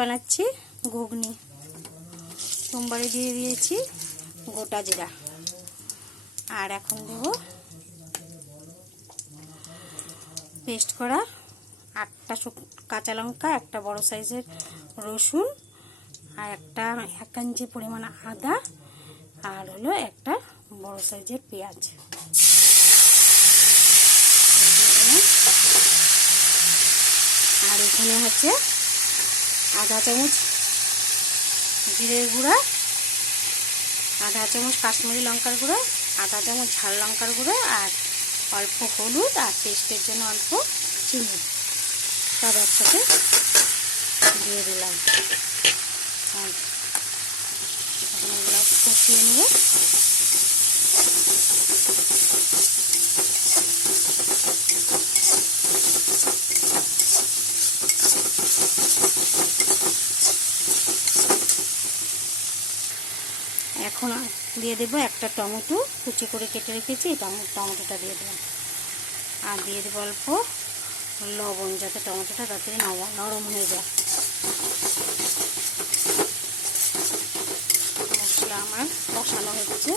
বানাচ্ছি ঘুগনি। সোমবারে দিয়ে দিয়েছি গোটা জিরা, আর এখন দেব পেস্ট করা 8টা কাঁচা লঙ্কা, একটা বড় সাইজের রসুন, আর একটা 1 ইঞ্চি পরিমাণ আদা, আর হলো একটা বড় সাইজের পেঁয়াজ। আর এখানে হচ্ছে আধা চামচ জিরের গুঁড়া, আধা চামচ কাশ্মীরি লঙ্কার গুঁড়ো, আধা চামচ ঝাল লঙ্কার গুঁড়ো, আর অল্প হলুদ, আর টেস্টের জন্য অল্প চিনি, সব একসাথে দিয়ে দিলাম। আর এগুলো কষিয়ে নেব। এখন দিয়ে দেবো একটা টমেটো কুচি করে কেটে রেখেছি, টমেটোটা দিয়ে দিলাম। আর দিয়ে দেবো অল্প লবণ, যাতে টমেটোটা তাড়াতাড়ি নরম হয়ে যায়। মশলা আমার কষানো হচ্ছে।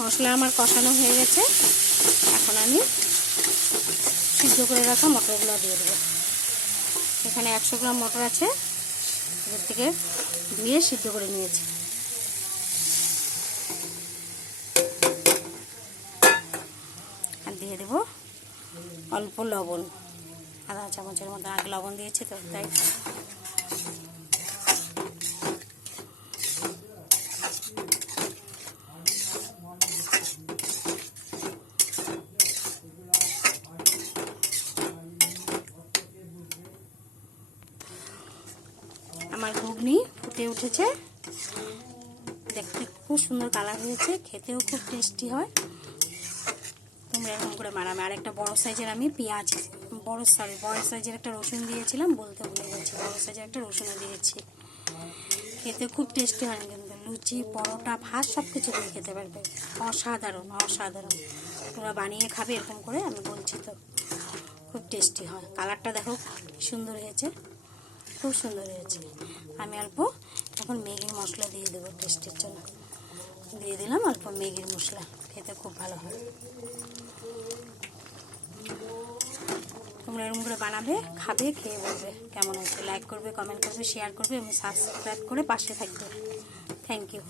মশলা আমার কষানো হয়ে গেছে। এখন আমি সিদ্ধ করে রাখা মটরগুলো দিয়ে দেবো। এখানে 100 গ্রাম মটর আছে, এর থেকে ধুয়ে সিদ্ধ করে নিয়েছি। আর দিয়ে দেব অল্প লবণ, আধা চামচের মতো। আগে লবণ দিয়েছি তো তাই। আমার ঘুগনি ফুটে উঠেছে, দেখতে খুব সুন্দর কালার হয়েছে, খেতেও খুব টেস্টি হয়। তোমরা এরকম করে বানাবে। আর একটা বড় সাইজের আমি পেঁয়াজ, বড় সাইজের একটা রসুন দিয়েছিলাম, বলতে ভুলে গেছি, বড় সাইজের একটা রসুনও দিয়েছি। খেতে খুব টেস্টি হয়, কিন্তু লুচি, পরোটা, ভাত সব কিছু দিয়ে খেতে পারবে। অসাধারণ অসাধারণ। তোমরা বানিয়ে খাবে এরকম করে, আমি বলছি তো, খুব টেস্টি হয়। কালারটা দেখো কি সুন্দর হয়েছে, খুব সুন্দর হয়েছে। আমি অল্প এখন ম্যাগি মশলা দিয়ে দেবো টেস্টের জন্য। দিয়ে দিলাম অল্প ম্যাগির মশলা, খেতে খুব ভালো হয়। তোমরা এরকম করে বানাবে, খাবে, খেয়ে বলবে কেমন হয়েছে। লাইক করবে, কমেন্ট করবে, শেয়ার করবে এবং সাবস্ক্রাইব করে পাশে থাকবে। Thank you.